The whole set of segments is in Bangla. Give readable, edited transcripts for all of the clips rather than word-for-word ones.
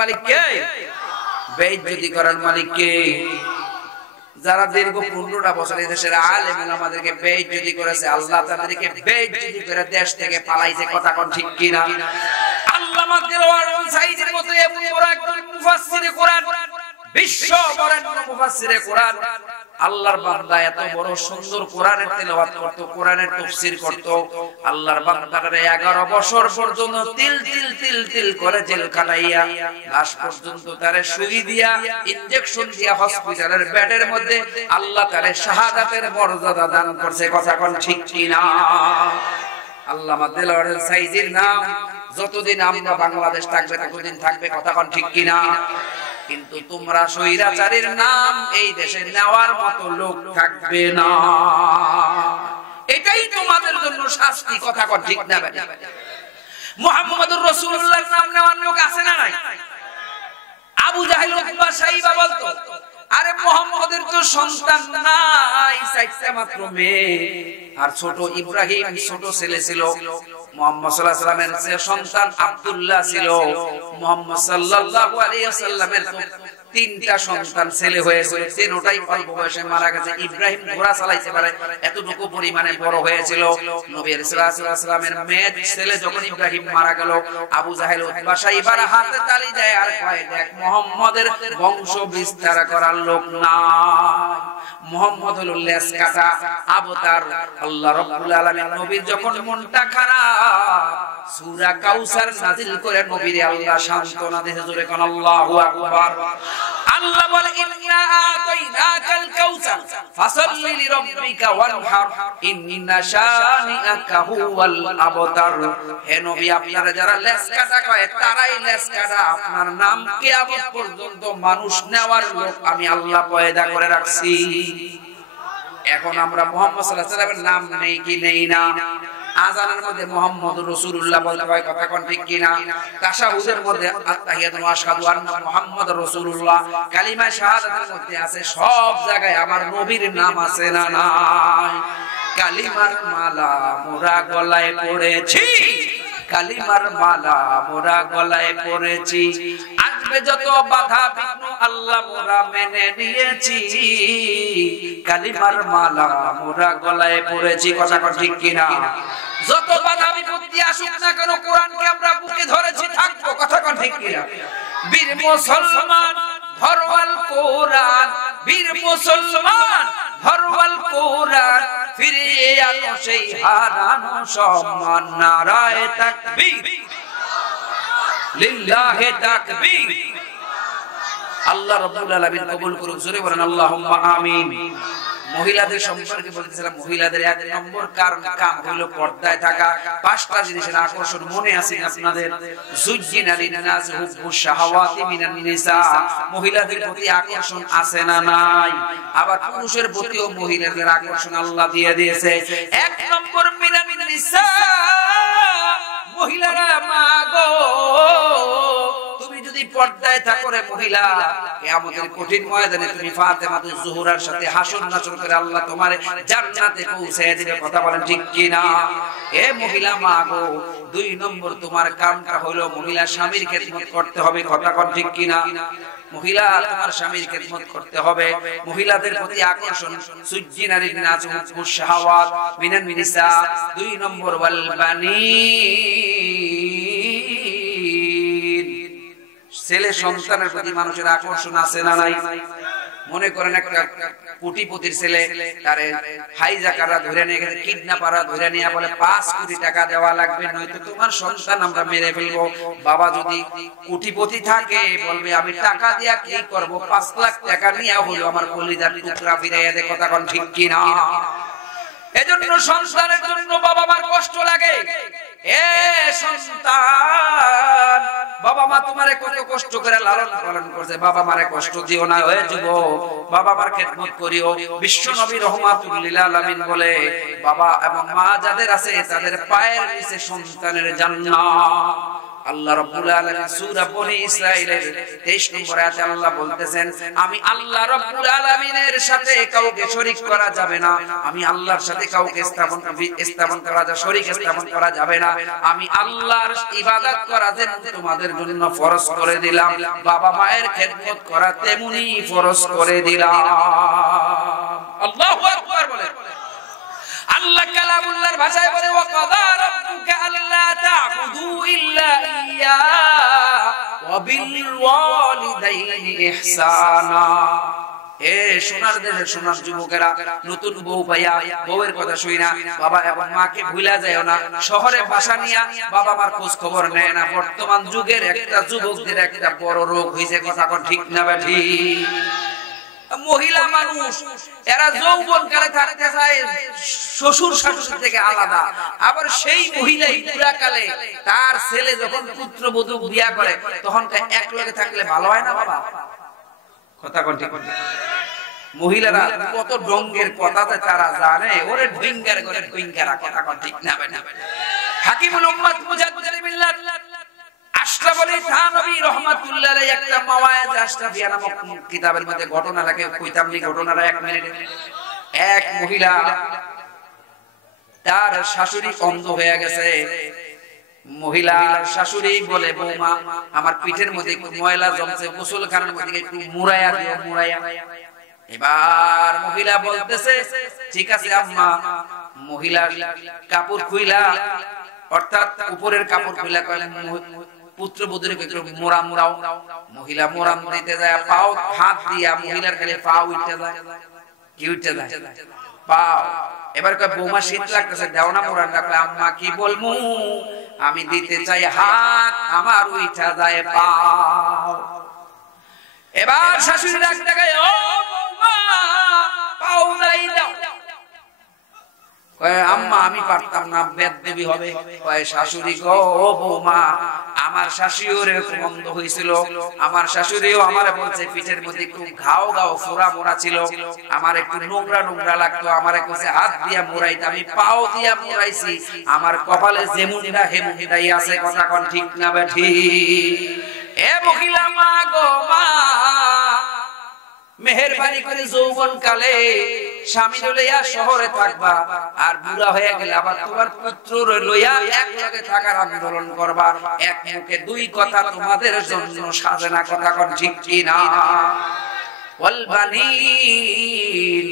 মালিক কে? বেইজ্জতি করার মালিক কে? যারা দীর্ঘ 15টা বছর এই দেশের আলেম আমাদেরকে বেইজ্জতি করেছে, আল্লাহ তাদেরকে বেইজ্জতি করে দেশ থেকে পালাইছে। কথা কোন ঠিক কিনা? আল্লামা দেলোয়ার সাইদের মতো এমন বড় একজন মুফাসসিরে কোরআন, বিশ্ব বরেণ্য মুফাসসিরে কোরআন, আল্লাহর বান্দা এত বড় সুন্দর কোরআনের তেলাওয়াত করত, কোরআনের তাফসীর করত। আল্লাহর বান্দারে 11 বছর পর্যন্ত তিল তিল তিল তিল করে জেল কাটাইয়া লাশ পর্যন্ত তারে সুই দিয়া ইনজেকশন দিয়া হসপিটালের বেডের মধ্যে আল্লাহ তারে শাহাদাতের মর্যাদা দান করছে। কথা কোন ঠিক কিনা? আল্লামা দেলোয়ার সাইদির নাম যতদিন আমরা বাংলাদেশ থাকবে ততদিন থাকবে। কথা কোন ঠিক কিনা? কিন্তু তোমরা স্বৈরাচারীর নাম এই দেশে নেওয়ার মতো লোক থাকবে না, এটাই তোমাদের জন্য শাস্তি। কথা কোন ঠিক না? মুহাম্মদুর রাসূলুল্লাহর নাম নেওয়ার লোক আছে না নাই? আবু জাহেল উতবা সাইবা বলতো, আরে মুহাম্মদের তো সন্তান নাই, 4টা মাত্র মেয়ে, আর ছোট ইব্রাহিম ছোট ছেলে ছিল। মুহাম্মদ সাল্লাল্লাহু আলাইহি ওয়াসাল্লামের সন্তান আব্দুল্লাহ ছিল। মুহাম্মদ সাল্লাল্লাহু আলাইহি ওয়াসাল্লামের 3টা সন্তান ছেলে হয়েছে, 3টাই অল্প বয়সে মারা গেছে। ইব্রাহিম ঘোড়া চালাইতে পারে এতটুকু পরিমাণে বড় হয়েছিল। নবী সাল্লাল্লাহু আলাইহি ওয়াসাল্লামের মেয়ে ছেলে যখন ইব্রাহিম মারা গেল, আবু জাহেল উতবা সাইবার হাতে তালি দেয় আর কয়, দেখ মুহাম্মদের বংশ বিস্তার করার লোক না, মুহাম্মদ হলো লেজ কাটা অবতার। আল্লাহ রাব্বুল আলামিন নবীর যখন মনটা খারাপ, সূরা কাউসার নাযিল করে নবীরে আল্লাহ সান্ত্বনা দিয়েছে। জোরে কোন আল্লাহু আকবার। আল্লাহ বলে, ইন্না আতাইনাকাল কাউসার ফাসাল্লি লিরাব্বিকা ওয়ানহার ইন্না শানিআকা হুয়াল আবতার। হে নবী, আপনারা যারা লেজ কাটা কয় তারাই লেজ কাটা, আপনার নাম কিয়ামত পর্যন্ত মানুষ নেওয়ার লোক আমি আল্লাহ পয়দা করে রাখছি। এখন আমরা মুহাম্মদ সাল্লাল্লাহু আলাইহি ওয়াসাল্লামের নাম নেই কি নেই না? আযানের মধ্যে মুহাম্মদুর রাসূলুল্লাহ বলতে হয়। কথা কোন ঠিক কিনা? তাশাহুদের মধ্যে আত্তাহিয়াতু ওয়া আশহাদু আন্না মুহাম্মাদুর রাসূলুল্লাহ, কালিমা শাহাদাতের মধ্যে আছে। সব জায়গায় আমার নবীর নাম আছে না নাই? কালিমার মালা মোরা গলায় পড়েছি, কালিমার মালা মোরা গলায় পড়েছি, আসবে যত বাধা বিঘ্ন আল্লাহ মোরা মেনে নিয়েছি, কালিমার মালা মোরা গলায় পড়েছি। কথা ঠিক কিনা? যত বাধা বিপত্তি আসুক না কেন কোরআনকে আমরা বুকে ধরেছি, থাকবো। কথা ঠিক কিনা? বীর মুসলমান ধরওয়াল কোরআন, বীর মুসলমান ধরওয়াল কোরআন, ফিরিয়ে আনো সেই হারানো সম্মান। নারায়ে তাকবীর, লিল্লাহি তাকবীর। আল্লাহ রাব্বুল আলামিন কবুল করুক। জোরে বলেন আল্লাহুম্মা আমিন। মহিলাদের সম্পর্কে বলতেছিলাম, মহিলাদের 1 নম্বর কাম হলো পর্দায় থাকা। 5টা জিনিসের আকর্ষণ মনে আছে আপনাদের? যুজ্জিনা লিন-নাস হুব্বুশ শাহাওয়াতি মিনান নিসা, মহিলাদের প্রতি আকর্ষণ আছে না নাই? আবার পুরুষের প্রতিও মহিলাদের আকর্ষণ আল্লাহ দিয়ে দিয়েছে। 1 নম্বর মিনান নিসা, মহিলারা মাগো তুমি যদি পর্দায় থাকো রে মহিলা, কিয়ামতের কঠিন ময়দানে তুমি ফাতেমাতুজ জোহরার সাথে হাসর নাচর করে আল্লাহ তোমারে জান্নাতে পৌঁছায় দিবে। কথা বলেন ঠিক কি না? এ মহিলা মা গো, 2 নম্বর তোমার কামটা হলো মহিলা স্বামীর খেদমত করতে হবে। কথা কোন ঠিক কি না? মহিলা তোমার স্বামীর খেদমত করতে হবে। মহিলাদের প্রতি আকর্ষণ, সুজ্জিনা লিন-নাস হুব্বুশ শাহাওয়াত মিনান নিসা। 2 নম্বর ওয়াল বানীন, ছেলে সন্তানের প্রতি মানুষের আকর্ষণ আছে না নাই? মনে করেন একটা কোটিপতির ছেলে, তারে হাইজাকাররা ধরে নিয়ে গেছে, কিডন্যাপাররা ধরে নিয়ে বলে 5 কোটি টাকা দেওয়া লাগবে, নয়তো তোমার সন্তান আমরা মেরে ফেলবো। বাবা যদি কোটিপতি থাকে বলবে আমি টাকা দিয়া কি করব, 5 লাখ টাকা নিয়ে হলো আমার কলিজার টুকরা ফিরাইয়া দে। কথা কোন ঠিক কি না? এজন্য সন্তানের জন্য বাবা মার কষ্ট লাগে। এ সন্তান, বাবা মা তোমারে কত কষ্ট করে লালন পালন করছে, বাবা মারে কষ্ট দিও না। হয়ে যুবক, বাবা মার খেদমত করিও। বিশ্ব নবী রাহমাতুল লিল আলামিন বলে, বাবা এবং মা যাদের আছে তাদের পায়ের নিচে সন্তানের জান্নাত। আল্লাহ রাব্বুল আলামিন সূরা বনী ইসরাঈলের 23 নম্বর আয়াতে আল্লাহ বলতেছেন, আমি আল্লাহ রাব্বুল আলামিনের সাথে কাউকে শরীক করা যাবে না, আমি আল্লাহর সাথে কাউকে স্থাপন করা যাবে, শরীক স্থাপন করা যাবে না। আমি আল্লাহর ইবাদত করা যেন তোমাদের জন্য ফরজ করে দিলাম, বাবা মায়ের খেদমত করা তেমনি ফরজ করে দিলাম। আল্লাহু আকবার বলে। আল্লাহ কালামুল্লাহর ভাষায় বলে, ওয়া কাদা রাব্বুকা আল্লা তা'বুদু ইল্লা ইয়্যা ওয়া বিল ওয়ালিদাইনি ইহসানা। এ সোনার দেশের সোনার যুবকেরা, নতুন বউ পাইয়া বউয়ের কথা শুই না, বাবা এবং মাকে ভুলা যায় না, শহরে বাসা নিয়া বাবা মার খোঁজ খবর নেয় না। বর্তমান যুগের একটা যুবকদের একটা বড় রোগ হইছে, কথা কোন ঠিক না বেঠি? মহিলা মানুষ এরা যৌবন কালে থাকতে চায় শ্বশুর শাশুড়ি থেকে আলাদা, আবার সেই মহিলাই বুড়া কালে তার ছেলে যখন পুত্রবধূ বিয়া করে তখন এক লগে থাকলে ভালো হয় না বাবা? কথা কোন ঠিক? মহিলারা কত ডঙ্গের কথাতে তারা জানে, ওরে ঢুইঙ্গার করে ঢুইঙ্গারা, কথা কোন ঠিক না? হাকিমুল উম্মাত মুজাদ্দিদ মিল্লাত আশরাফ আলী থানভী রাহমাতুল্লাহ আলাইহি একটা মাওয়ায়েজ আশরাফিয়া নামক কিতাবের মধ্যে ঘটনা লেখে, কইতাম নি ঘটনাটা 1 মিনিটে। এক মহিলা, তার শাশুড়ি অন্ধ হয়ে গেছে। মহিলার শাশুড়ি বলে, বৌমা আমার পিঠের মধ্যে একটু ময়লা জমছে, গোসলখানার মধ্যে একটু মুরাইয়া দিও, মুরাইয়া। এবার মহিলা বলতেছে, ঠিক আছে আম্মা। মহিলার কাপড় খুইলা, অর্থাৎ উপরের কাপড় খুইলা কয় পুত্রবধূর একটু মোরা মোরাও। মহিলা মোরাম দিতে যায়, পাও হাত দিয়া মহিলার খালি পাও উঠতে যায়। কি উঠতে যায়? পাও। এবার কয় বৌমা শীত লাগতেছে, দাও না মোরানটা। কয় আম্মা কি বলমু, আমি দিতে চাই হাত, আমার উঠা যায় পাও। এবার শাশুড়ি ডাক দেখায়, ও বৌমা পাও দাই দাও। কয় আম্মা আমি পারতাম না, বেদবি হবে। কয় শাশুড়ি গো, ও বৌমা আমার শাশুড়িও এরকম অন্ধ হয়েছিল, আমার শাশুড়িও আমারে বলছে পিঠের মধ্যে একটু ঘাও ঘাও ফোড়া মোড়া ছিল, আমার একটু নোংরা নোংরা লাগতো, আমারে কইছে হাত দিয়া মোড়াইতে, আমি পাও দিয়া মোড়াইছি, আমার কপালে যেমনটা হেমুনটাই আছে, কথা কোন ঠিক না বেঠি? এ মহিলা মা গো মা, মেহেরবানি করে যৌবন কালে স্বামী লইয়া শহরে থাকবা, আর বুড়া হয়ে গেলে আবার তোমার পুত্র লইয়া এক লগে থাকার আন্দোলন করবা। এক মুখে দুই কথা তোমাদের জন্য সাজে না, কথা কোন ঠিক কি না? ওয়াল বানিন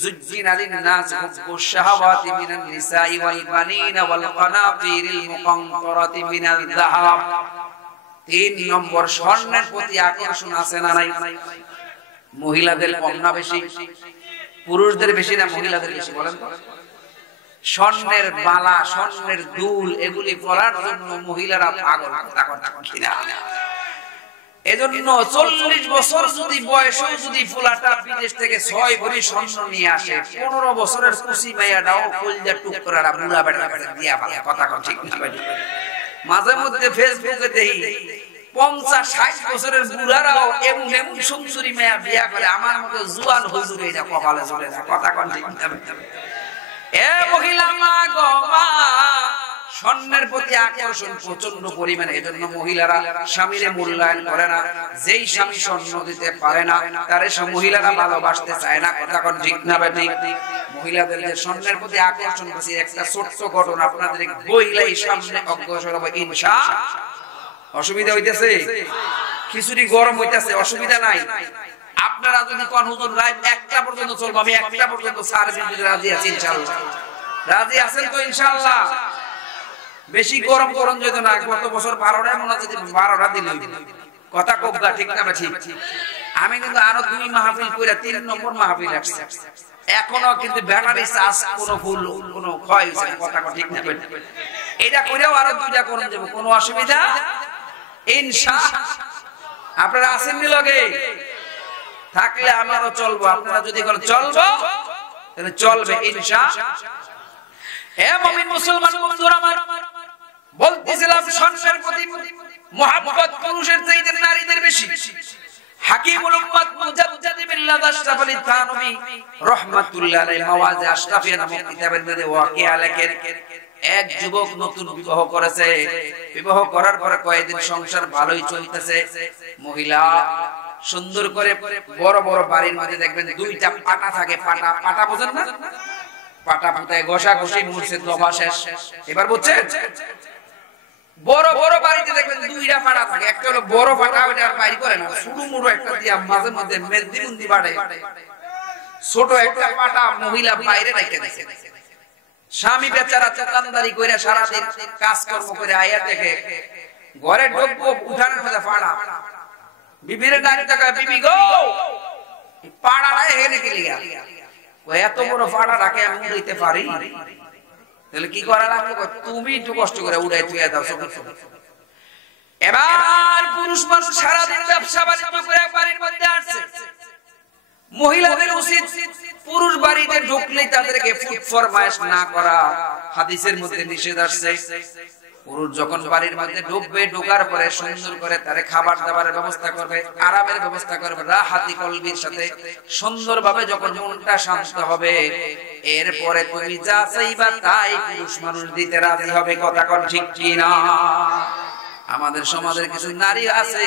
যুজ্জিনা লিন-নাস হুব্বুশ শাহাওয়াতি মিনান নিসাই ওয়াল বানিনা ওয়াল কানাতিরিল মুকানতারাতি মিনাল যাহাব। 3 নম্বর, স্বর্ণের প্রতি আকর্ষণ আছে না নাই? মহিলাদের কম না বেশি? পুরুষদের বেশি না মহিলাদের বেশি? বলেন। স্বর্ণের বালা, স্বর্ণের দুল, এগুলি পরার জন্য মহিলারা পাগল, কিনা? এজন্য 40 বছর যদি বয়সেও যদি ফুলাটা বিদেশ থেকে 6 ভরি স্বর্ণ নিয়ে আসে, 15 বছরের কুচি মাইয়াটাও কলজা টুকরাটা বুড়া বেটা দিয়া ফেলে, কথা ঠিক না? মাঝে মধ্যে ফেসবুকে দেখি 50-60 বছরের বুড়ারাও এমন এমন সুন্দরী মেয়া বিয়া করে, আমার মতো জুয়ান হুজুর এটা কপালে চলে না, কথা কোন ঠিক না? এ মহিলা মা গো মা, স্বর্ণের প্রতি আকর্ষণ প্রচন্ড পরিমাণে। এজন্য মহিলারা স্বামীরে মূল্যায়ন করে না। যেই স্বামী স্বর্ণ দিতে পারে না তারে মহিলারা ভালোবাসতে চায় না, কথা কোন ঠিক না বেঠি? মহিলাদের যে স্বর্ণের প্রতি আকর্ষণ বেশি, একটা ছোট্ট ঘটনা আপনাদের বইলাই সামনে অগ্রসর হবে ইনশাআল্লাহ। অসুবিধা হইতেছে? খিচুড়ি গরম হইতেছে, অসুবিধা নাই। আপনারা যদি কোন হুজুর রাত 1টা পর্যন্ত চলবে, আমি 1টা পর্যন্ত সার্ভিস দিতে রাজি আছি ইনশাআল্লাহ। রাজি আছেন তো ইনশাআল্লাহ? বেশি গরম গরম যদি না, গত বছর 12টা মনে আছে, 12টা দিল, কথা কোগা ঠিক না? ঠিক। আমি কিন্তু আরো 2 মাহফিল কইরা 3 নম্বর মাহফিল আসছে, এখনো কিন্তু ব্যাটারি চার্জ কোনো ফুল কোনো ক্ষয় হইছে না, কথা ঠিক না? এটা কইরাও আরো 2টা করুন যাব, কোনো অসুবিধা ইনশাআল্লাহ। আপনারা আছেন নি লগে? থাকলে আমারও চলবো, আপনারা যদি বলেন চলবো তাহলে চলবে ইনশাআল্লাহ। হে মুমিন মুসলমান বন্ধুরা আমার, বলতেছিলাম স্বর্ণের প্রতি মুহাব্বত পুরুষের চাইতে নারীদের বেশি। হাকিমুল উম্মাত মুজাদ্দিদ বিল্লাহ আশরাফ আলী থানভী রাহমাতুল্লাহ আলাইহি মাওয়াজ আশরাফিয়া নামক কিতাবের মধ্যে ওয়াকিয়া লেখেন, এক যুবক নতুন বিবাহ করেছে, বিবাহ করার পরে কয়েকদিন সংসার ভালোই চলতেছে। মহিলা সুন্দর করে বড় বড় বাড়ির মধ্যে দেখবেন দুইটা পাটা থাকে, পাটা পাটা বোঝেন না, পাটা পুতায় ঘষা ঘষি মুড়ছে দফা শেষ। এবার বুঝছেন, বড় বড় বাড়িতে দেখবেন দুইটা পাটা থাকে, একটা হলো বড় পাটা, ওটা আর বাইরে করে না, শুরু মুড়ো একটা দিয়া মাঝে মধ্যে মেহেদি মুন্দি বাড়ে, ছোট একটা পাটা মহিলা বাইরে রেখে দিয়েছে। স্বামী বেচারা দোকানদারি করে সারাদিন কাজকর্ম করে আয়া দেখে ঘরে ঢুকবো, উঠানের মধ্যে পাড়া। বিবির ডাকে তাকায়, বিবি গো পাড়াটা এখানে কি লিগা? এত বড় পাড়া রাখে আমি উড়াইতে পারি? তাহলে কি করা লাগবে? তুমি একটু কষ্ট করে উড়াই তুই দাও। এবার পুরুষ মানুষ সারাদিন ব্যবসা বাণিজ্য করে বাড়ির মধ্যে আসছে। মহিলাদের উচিত পুরুষ বাড়িতে ঢুকলেই তাদেরকে ফুড ফরমায়েশ না করা, হাদিসের মধ্যে নিষেধ আসছে। পুরুষ যখন বাড়ির মধ্যে ঢুকবে, ঢোকার পরে সুন্দর করে তারে খাবার দাবারের ব্যবস্থা করবে, আরামের ব্যবস্থা করবে, রাহাতি কলবির সাথে সুন্দরভাবে। যখন মনটা শান্ত হবে, এরপরে তুমি যা চাইবা তাই পুরুষ মানুষ দিতে রাজি হবে। কথা কোন ঠিক কি না? আমাদের সমাজের কিছু নারী আছে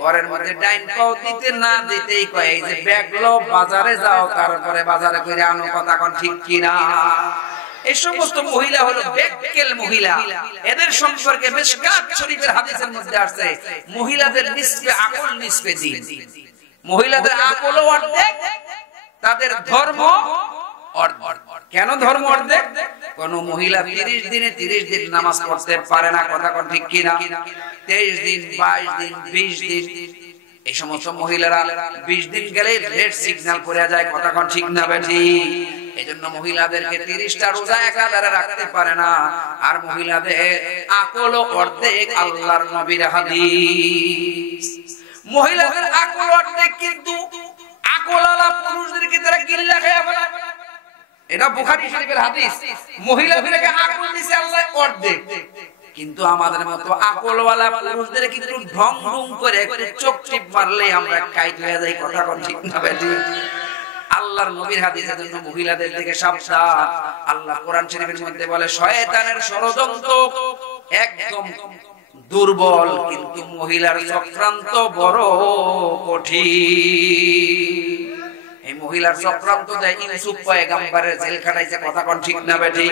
ঘরের মধ্যে ডাইন পাও দিতে না দিতেই কয় এই যে ব্যাগলো বাজারে যাও, তারপরে বাজারে করে আনো। কথা কোন ঠিক কি না? এই সমস্ত মহিলা হলো বেক্কেল মহিলা। এদের সম্পর্কে মিশকাত শরীফের হাদিসের মধ্যে আছে মহিলাদের নিসবে আকল নিসবে দ্বীন। মহিলাদের আকলও অর্ধেক, তাদের ধর্ম অর্ধেক। কেন ধর্ম অর্ধেক? কোন মহিলা 30 দিনে 30 দিন নামাজ পড়তে পারে না। কথা কোন ঠিক কি না? 23 দিন, 22 দিন, 20 দিন, এই সমস্ত মহিলারা 20 দিন গেলে রেড সিগন্যাল পড়ে যায়। কথা কোন ঠিক না বেঠি? এজন্য মহিলাদেরকে 30টা রোজা একাধারে রাখতে পারে না। আর মহিলাদের আকল অর্ধেক, আল্লাহর নবীর হাদিস। মহিলাদের আকল অর্ধেক, কিন্তু আকলওয়ালা পুরুষদেরকে তারা গিল্লা খেয়ে ফেলে। এটা বুখারী শরীফের হাদিস। মহিলাদেরকে আকল দিয়েছে আল্লাহ অর্ধেক, কিন্তু আমাদের মতো আকলওয়ালা পুরুষদের কিন্তু ঢং ঢং করে একটু চোখ টিপ মারলে আমরা কাইট হয়ে যাই। কথা কোন ঠিক না বেঠি? আল্লাহর নবীর হাদিসের জন্য মহিলাদের দিকে সাবধান। আল্লাহ কোরআন শরীফের মধ্যে বলে শয়তানের ষড়যন্ত্র একদম দুর্বল, কিন্তু মহিলার চক্রান্ত বড় কঠিন। এই মহিলার চক্রান্ত দেয় ইউসুফ পয়গম্বরের জেল খাটাইছে। কথা কোন ঠিক না বেঠি?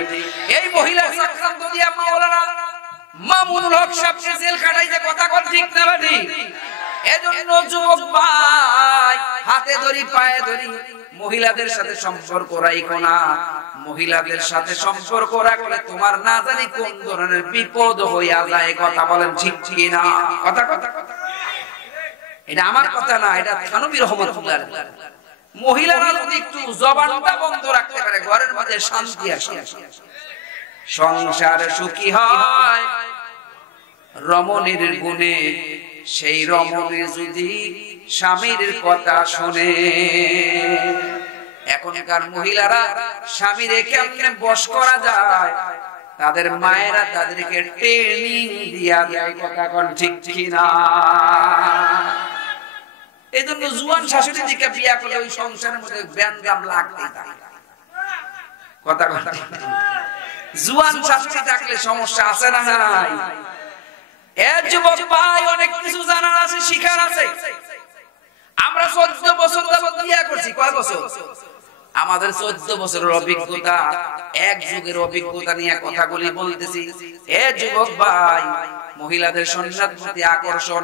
এই মহিলার চক্রান্ত দিয়ে মাওলানা মামুনুল হক সাহেবকে জেল খাটাইছে। কথা কোন ঠিক না বেঠি? এজন্য যুবক ভাই, হাতে ধরি পায়ে ধরি মহিলাদের সাথে সম্পর্ক রাখো না। মহিলাদের সাথে সম্পর্ক রাখলে তোমার না জানি কোন ধরনের বিপদ হইয়া যায়। কথা বলেন ঠিক কি না? কথা কথা এটা আমার কথা না, এটা থানবী রহমাতুল্লাহ। মহিলারা যদি একটু জবানটা বন্ধ রাখতে পারে, ঘরের মধ্যে শান্তি আসে, সংসার সুখী হয়। রমণীর গুণে সেই রমণী যদি স্বামীর কথা শুনে। এখনকার মহিলারা স্বামীরে কেমনে বশ করা যায়, তাদের মায়েরা তাদেরকে ট্রেনিং দিয়া দেয়। কথা কোন ঠিক কি না? এই জন্য জুয়ান শাশুড়ি দিকে বিয়া করলে ওই সংসারের মধ্যে ব্যান্দাম লাগতে থাকে। কথা কথা জুয়ান শাশুড়ি থাকলে সমস্যা আছে না নাই? এর যুবক ভাই, অনেক কিছু জানার আছে, শিখার আছে। আমরা 14 বছর যাবত বিয়া করছি। কয় বছর? আমাদের 14 বছরের অভিজ্ঞতা, এক যুগের অভিজ্ঞতা নিয়ে কথাগুলি বলতেছি। এ যুবক ভাই, মহিলাদের সন্ন্যাত প্রতি আকর্ষণ।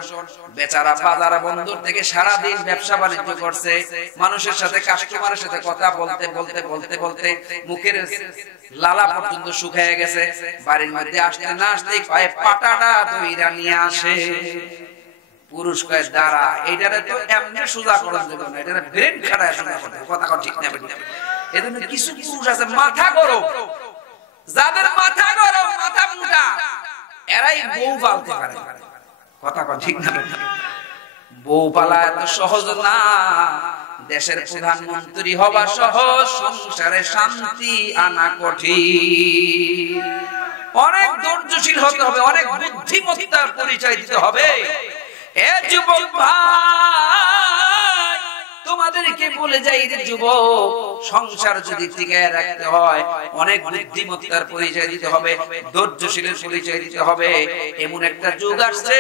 বেচারা বাজার বন্দর থেকে সারা দিন ব্যবসা বাণিজ্য করছে, মানুষের সাথে কাস্টমারের সাথে কথা বলতে বলতে বলতে বলতে মুখের লালা পর্যন্ত শুকিয়ে গেছে। বাড়ির মধ্যে আসতে না আসতেই কয় পাটাটা দইরা নিয়ে আসে। পুরুষ কয় দাঁড়া, এইটারে তো এমনি সোজা করার জন্য না, এটারে ব্রেন খাটায় সোজা করতে। কথা ঠিক না? এজন্য কিছু পুরুষ আছে মাথা গরম, যাদের মাথা গরম, মাথা মোটা, এরাই বউ পালতে পারে। কথা ঠিক না? বউ পালা এত সহজ না। দেশের প্রধানমন্ত্রী হওয়া সহজ, সংসারে শান্তি আনা কঠিন। অনেক ধৈর্যশীল হতে হবে, অনেক বুদ্ধিমত্তার পরিচয় দিতে হবে। এ যুবক ভাই, তোমাদেরকে বলে যাই রে যুবক, সংসার যদি টিকায় রাখতে হয় অনেক বুদ্ধিমত্তার পরিচয় দিতে হবে, ধৈর্যশীলের পরিচয় দিতে হবে। এমন একটা যুগ আসছে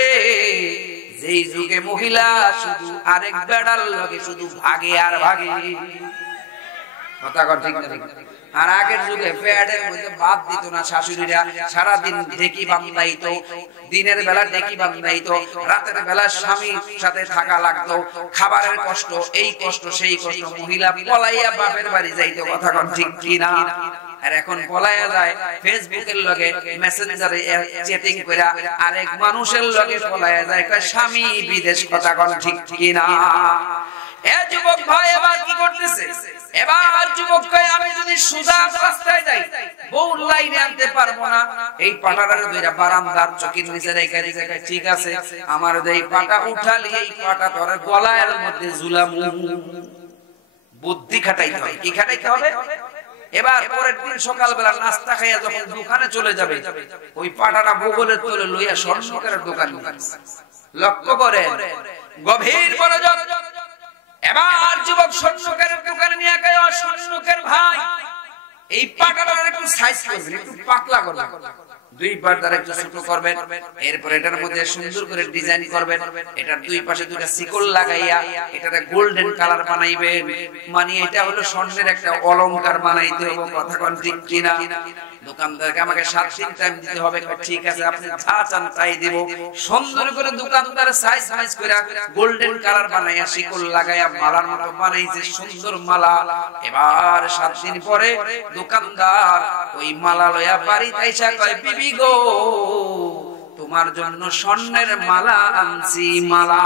যেই যুগে মহিলা শুধু আরেক বেড়ার লগে শুধু ভাগে আর ভাগে। কথা ঠিক না? আর আগের যুগে পেটের মধ্যে বাদ দিত না শাশুড়িরা, সারাদিন ঢেকি বান্ধাইতো, দিনের বেলা ঢেকি বান্ধাইতো, রাতের বেলা স্বামীর সাথে থাকা লাগতো, খাবারের কষ্ট, এই কষ্ট সেই কষ্ট, মহিলা পলাইয়া বাপের বাড়ি যাইতো। কথা ঠিক কি না? আর এখন পলাইয়া যায় ফেসবুকের লগে মেসেঞ্জারে চ্যাটিং কইরা আরেক মানুষের লগে পলাইয়া যায় স্বামী বিদেশ। কথা ঠিক কি না? এ যুবক ভাই এবার কি করতেছে? এবার যুবক কয় আমি যদি সোজা রাস্তায় যাই বউ লাইনে আনতে পারবো না, এই পাটাটারে ধইরা বারান্দার চকির নিচে রেখে দিছে। ঠিক আছে, আমার এই পাটা উঠালি এই পাটা তোর গলার মধ্যে ঝুলামু। বুদ্ধি খাটাইতে হবে। কি খাটাইতে হবে? এবার পরের দিন সকালবেলা নাস্তা খাইয়া যখন দোকানে চলে যাবে ওই পাটাটা বগলের তলে লইয়া স্বর্ণকারের দোকান লক্ষ্য করে গভীর মনোযোগ। এবার যুবক স্বর্ণকারের দোকানে নিয়ে গেল। স্বর্ণকার ভাই এই পাটাটার একটু সাইজ করবেন, একটু পাতলা করবেন, দুই পাট দ্বারা একটু ছোট করবেন, এরপর এটার মধ্যে সুন্দর করে ডিজাইন করবেন, এটার দুই পাশে দুইটা শিকল লাগাইয়া এটাতে গোল্ডেন কালার বানাইবেন। মানে এটা হলো স্বর্ণের একটা অলংকার বানাইতে হবে। কথা কোন ঠিক কিনা? দোকানদারকে আমাকে 7 দিন টাইম দিতে হবে। ঠিক আছে, আপনি যা চান তাই দিব। সুন্দর করে দোকানদার সাইজ করে গোল্ডেন কালার বানাইয়া শিকল লাগাইয়া মালার মতো বানাইছে সুন্দর মালা। এবার 7 দিন পরে দোকানদার ওই মালা লইয়া বাড়িতে আইসা কয় বিবি গো তোমার জন্য স্বর্ণের মালা আনছি মালা।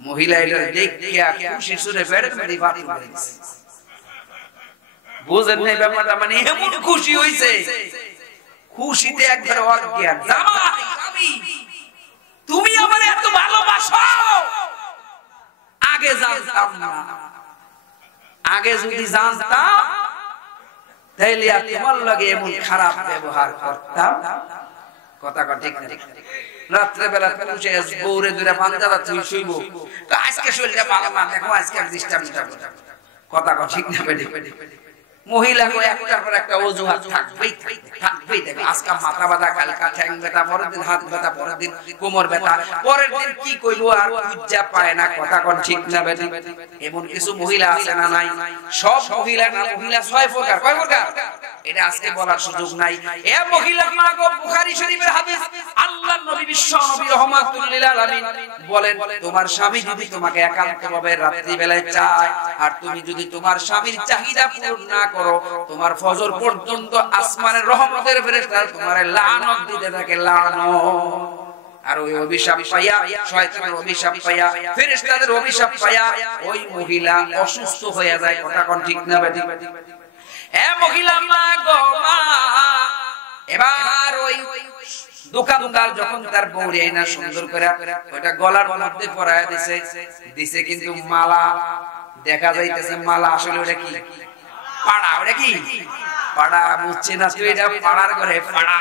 মহিলা এটা দেখিয়া খুশি সুরে বেড়ে বেড়ে বাথরুমে গেছে। বুঝেন নাই ব্যাপারটা? মানে এমন খুশি হইছে, খুশিতে একবার অজ্ঞান। জামাই আমি তুমি আমার এত ভালোবাসো আগে জানতাম না। আগে যদি জানতাম তাইলে আর তোমার লগে এমন খারাপ ব্যবহার করতাম। কথা ঠিক না? রাত্রে বেলা পুষে বউরে দুইটা পাঞ্জাবা তুই শুইব, আজকে শরীরটা ভালো না, দেখো আজকে ডিস্টার্ব। কথা ঠিক না? মহিলা একটার পর একটা অজুহাত থাকবেই থাকবে। আজকে মাথা ব্যথা, কালকা ঠ্যাং ব্যথা, পরের দিন হাত ব্যথা, পরের দিন কোমর ব্যথা, পরের দিন কি কইবো আর লজ্জা পায় না। কথা ঠিক না? এমন কিছু মহিলা আছে না নাই? সব মহিলা না, মহিলা 6 প্রকার। কয় প্রকার? এটা আজকে বলার সুযোগ নাই। এ মহিলা মা গো, বুখারী শরীফের হাদিস, আল্লাহর নবী বিশ্ব নবী রাহমাতুল লিল আলামিন বলেন তোমার স্বামী যদি তোমাকে একান্তভাবে রাত্রি বেলায় চায় আর তুমি যদি তোমার স্বামীর চাহিদা পূরণ না করো, তোমার ফজর পর্যন্ত আসমানের রহমতের ফেরেশতারা তোমারে লানত দিতে থাকে, লানত। আর ওই অভিশাপ পাইয়া, শয়তানের অভিশাপ পাইয়া, ফেরেশতাদের অভিশাপ পাইয়া ওই মহিলা অসুস্থ হয়ে যায়। কথা কোন ঠিক না? এ মহিলা মা গো মা, এবার ওই দোকানদার যখন তার বউরে আইনা সুন্দর করে ওটা গলার মধ্যে পরায়া দিছে কিন্তু মালা দেখা যাইতেছে মালা আসলে ওটা কি? পাড়া। ওটা কি পাড়া? বুঝছে না তুই? এটা পাড়ার ঘরে পাড়া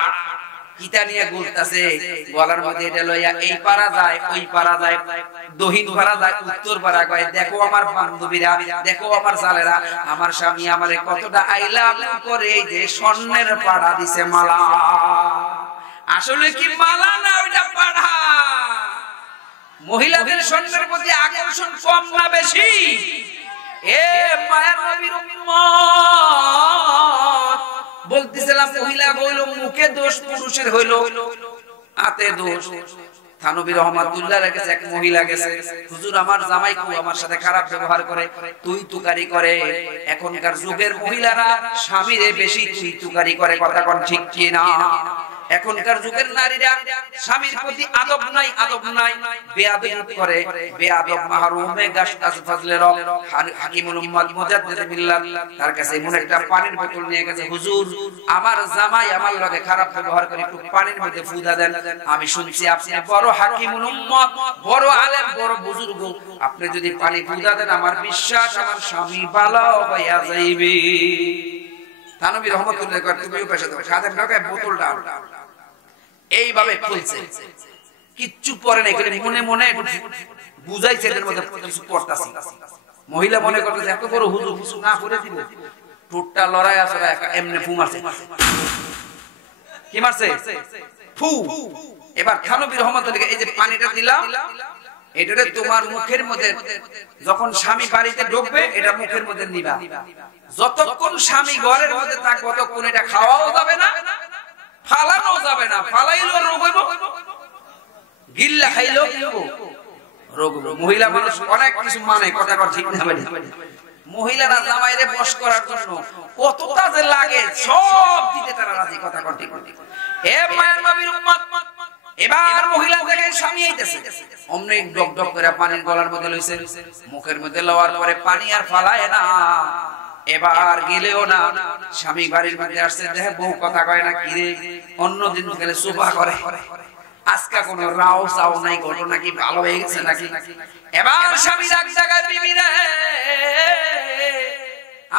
কিতা নিয়ে ঘুরতেছে গলার মধ্যে। এটা লইয়া এই পাড়া যায়, ওই পাড়া যায়, দক্ষিণ পাড়া যায়, উত্তর পাড়া কয় দেখো আমার বান্ধবীরা, দেখো আমার জালেরা, আমার স্বামী আমারে কতটা আইলাম করে, এই যে স্বর্ণের পাড়া দিছে মালা। আসলে কি মালা না ওইটা পাড়া? মহিলাদের স্বর্ণের প্রতি আকর্ষণ কম না বেশি? এ মায়ের নবীর উম্মত বলতেছিলাম মহিলা হইল মুখে দোষ, পুরুষের হইল হাতে দোষ। থানবী রহমাতুল্লাহর কাছে এক মহিলা গেছে, হুজুর আমার জামাই খুব আমার সাথে খারাপ ব্যবহার করে, তুই তুকারি করে। এখনকার যুগের মহিলারা স্বামীরে বেশি তুই তুকারি করে। কথা কোন ঠিক কি না? এখনকার যুগের নারীরা স্বামীর প্রতি আদব নাই, বেয়াদবি করে। বেয়াদব মাহরুমে গাশ ফাজলের হাকিমুল উম্মাত মুজাদ্দিদ মিল্লাত তার কাছে এমন একটা পানির বোতল নিয়ে গেছে, হুজুর আমার জামাই আমার লগে খারাপ ব্যবহার করে, একটু পানির মধ্যে ফুদা দেন। আমি শুনছি আপনি বড় হাকিমুল উম্মাত, বড় আলেম, বড় বুজুর্গ, আপনি যদি পানি ফুদা দেন আমার বিশ্বাস আমার স্বামী ভালো হইয়া যাইবে। থানবী রহমাতুল্লাহ কয় তুমিও পেশা দাও, খাদেম ঢোকায় বোতলটা এইভাবে খুলছে, কিচ্ছু পরে না, মনে মনে বুঝাইছে এর মধ্যে কিছু করতেছি। মহিলা মনে করতেছে এত বড় হুজুর কিছু না করে দিবে, ঠোঁটটা লড়াই আসলে এমনি ফু মারছে। কি মারছে? ফু। এবার থানবী রহমাতুল্লাহ এই যে পানিটা দিলাম, এটারে তোমার মুখের মধ্যে যখন স্বামী বাড়িতে ঢুকবে এটা মুখের মধ্যে নিবা, যতক্ষণ স্বামী ঘরের মধ্যে থাকবে ততক্ষণ এটা খাওয়াও যাবে না, ফালানো যাবে না। ফালাইলেও রোগ হইব, গিল্লা খাইলেও কি হইব? রোগ হইব। মহিলা মানুষ অনেক কিছু মানে, কথা ঠিক না বলে। মহিলারা জামাইরে বশ করার জন্য কতটা যে লাগে সব দিতে তারা রাজি, কথা ঠিক। এ মায়ের নবীর উম্মত, এবার মহিলা থেকে স্বামী আইতেছে, অমনি ডক ডক করে পানির গলার মধ্যে লইছে, মুখের মধ্যে লওয়ার পরে পানি আর ফালায় না, এবার গেলেও না। স্বামী বাড়ির মধ্যে আসছে, দেখে বউ কথা কয় না, কি রে অন্যদিন গেলে সোফা করে, আজকে কোনো রাও চাও নাই, ঘটনা কি ভালো হয়ে গেছে নাকি? এবার স্বামী এক জায়গায়, বিবি রে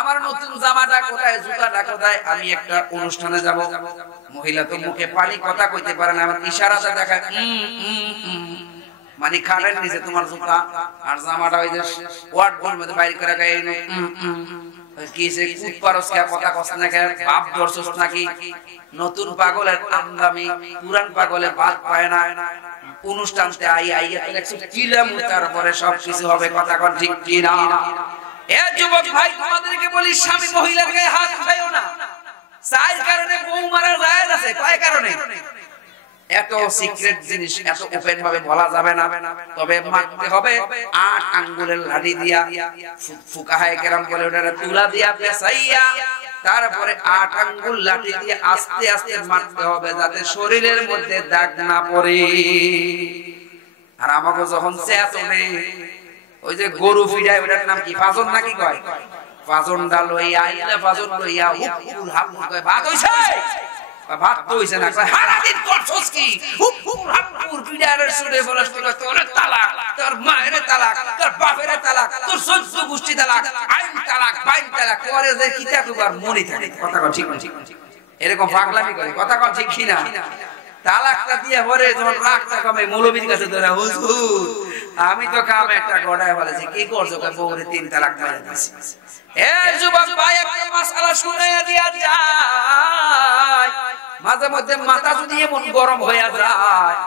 আমার নতুন জামাটা কোথায়, জুতাটা কোথায়, আমি একটা অনুষ্ঠানে যাব। মহিলা তো মুখে পানি কথা কইতে পারে না, আমার ইশারাতে দেখায় মানে খাটের নিচে তোমার জুতা আর জামাটা ওই যে ওয়ার্ডবোর্ড মধ্যে বাইরে করে গায়ে কি সে কুত পারস কে কথা কষ্ট না কে, বাপ দর্শস নাকি? নতুন পাগলের আমদামি, পুরান পাগলে বাদ পায় না। অনুষ্ঠানতে আইয়া তো দেখছো কিলাম, তারপরে সবকিছু হবে, কথা কন ঠিক কি না? এ যুবক ভাই, তোমাদেরকে বলি স্বামী মহিলার গায়ে হাত খাইও না। চার কারণে বউ মারা জায়েজ আছে, কয় কারণে? এত সিক্রেট জিনিস এত ওপেন ভাবে বলা যাবে না, তবে মানতে হবে 8 আঙ্গুলের লাঠি দিয়া, ফুকাহায়ে কেরাম বলে ওটারে তুলা দিয়া পেছাইয়া, তারপরে 8 আঙ্গুল লাঠি দিয়ে আস্তে আস্তে মারতে হবে, যাতে শরীরের মধ্যে দাগ না পড়ে। আর আমাকে যখন চেতনে ওই যে গরু ফিরায়, ওটার নাম কি, ফাজন নাকি কয়, ফাজন ডাল লইয়া আইলা, ফাজন লইয়া হুপুর হাপুর কয় ভাত হইছে, ভাত তো হইছে না, কয় সারা দিন করছস কি, হুপুর হাপুর বিড়ালের সুরে বলছ, তোর তালাক, তোর মায়ের তালাক, তোর বাপের তালাক, তোর সহ্য গোষ্ঠী তালাক, আইন তালাক, বাইন তালাক করে, যে কিতা দুবার মনে থাকে, কথা কন ঠিক ঠিক, এরকম পাগলামি করে, কথা কন ঠিক কি না? তালাকটা দিয়ে পরে যখন রাগটা কমে মৌলবীর কাছে ধরে, হুজুর আমি তো কাম একটা গড়ায় বলেছি, কি করছো? বউরে 3 তালাক মারা দিয়েছি। এ যুবক ভাই, একটা মাসআলা শুনাইয়া দিয়া যায়, মাঝে মধ্যে মাথা যদি এমন গরম হয়ে যায়,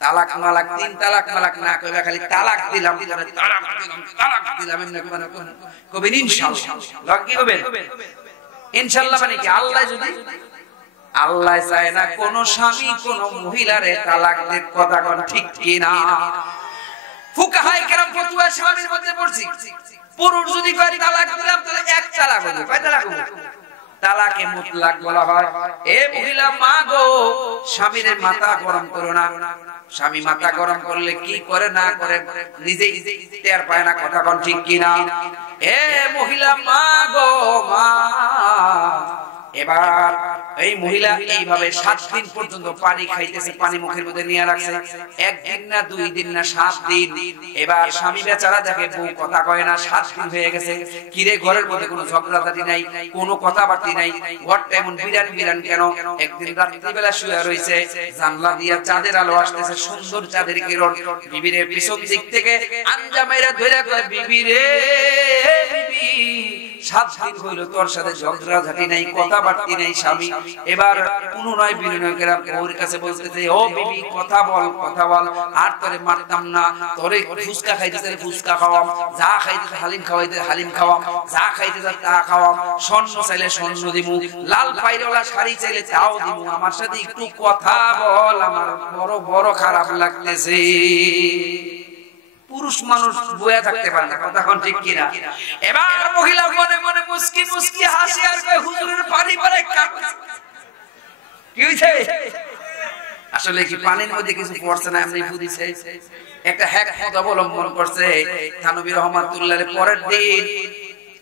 তালাক মালাক 3 তালাক মালাক না কইবা, খালি তালাক দিলাম, তালাক দিলাম এমনি কবেন ইনশাআল্লাহ। লগ কি কবেন ইনশাআল্লাহ? মানে কি আল্লাহ যদি, আল্লাহ চায় না কোন স্বামী কোন মহিলারে তালাক দেয়, কথা কোন ঠিক কি না? ফুকাহায়ে কেরাম ফতোয়া স্বামীর মধ্যে পড়ছি, পুরুষ যদি কয় তালাক দিলাম তাহলে 1 তালাক হবে, কয় তালাক হবে? তালাকে মুতলাক বলা হয়। এ মহিলা মা গো, স্বামীর মাথা গরম করো না। স্বামী মাথা গরম করলে কি করে না করে নিজেই টের পায় না, কথা কোন ঠিক কি না? এ মহিলা মা গো মা, এবার এই মহিলা এইভাবে 7 দিন পর্যন্ত পানি খাইতেছে, পানি মুখের মধ্যে নিয়ে রাখছে, 1 দিন না 2 দিন না 7 দিন। এবার স্বামী বেচারা দেখে বউ কথা কয় না, 7 দিন হয়ে গেছে, কিরে ঘরের মধ্যে কোনো ঝগড়াঝাটি নাই, কোনো কথাবার্তা নাই, ঘরটা এমন বিরান বিরান কেন? একদিন রাত্রিবেলা শুয়ে রইছে, জানলা দিয়া চাঁদের আলো আসতেছে, সুন্দর চাঁদের কিরণ, বিবিরে পিছন দিক থেকে আঞ্জামেরা ধরে কয়, বিবি রে বিবি 7 দিন হইল তোর সাথে ঝগড়াঝাটি নাই, কথাবার্তা নাই। স্বামী এবার পুনরায় বিনয় করে বউর কাছে বলতেছে, ও বিবি কথা বল, কথা বল, আর তোরে মারতাম না, তোরে ফুসকা খাইতেছে ফুসকা খাওয়াম, যা খাইতেছে হালিম খাওয়াইতে হালিম খাওয়াম, যা খাইতেছে তা খাওয়াম, স্বর্ণ চাইলে স্বর্ণ দিমু, লাল পাইরওয়ালা শাড়ি চাইলে তাও দিমু, আমার সাথে একটু কথা বল, আমার বড় বড় খারাপ লাগতেছে। পুরুষ মানুষ বয়া থাকতে পারে না, কথা কোন ঠিক কি না? এবার মহিলা মনে মনে মুস্কি মুস্কি হাসি আর কয়, হুজুরের পানি পড়ে কি হইছে? আসলে কি পানির মধ্যে কিছু পড়ছে না, এমনি বুঝিছে। একটা হ্যাক পথ অবলম্বন করছে। থানবী রহমাতুল্লাহর পরের দিন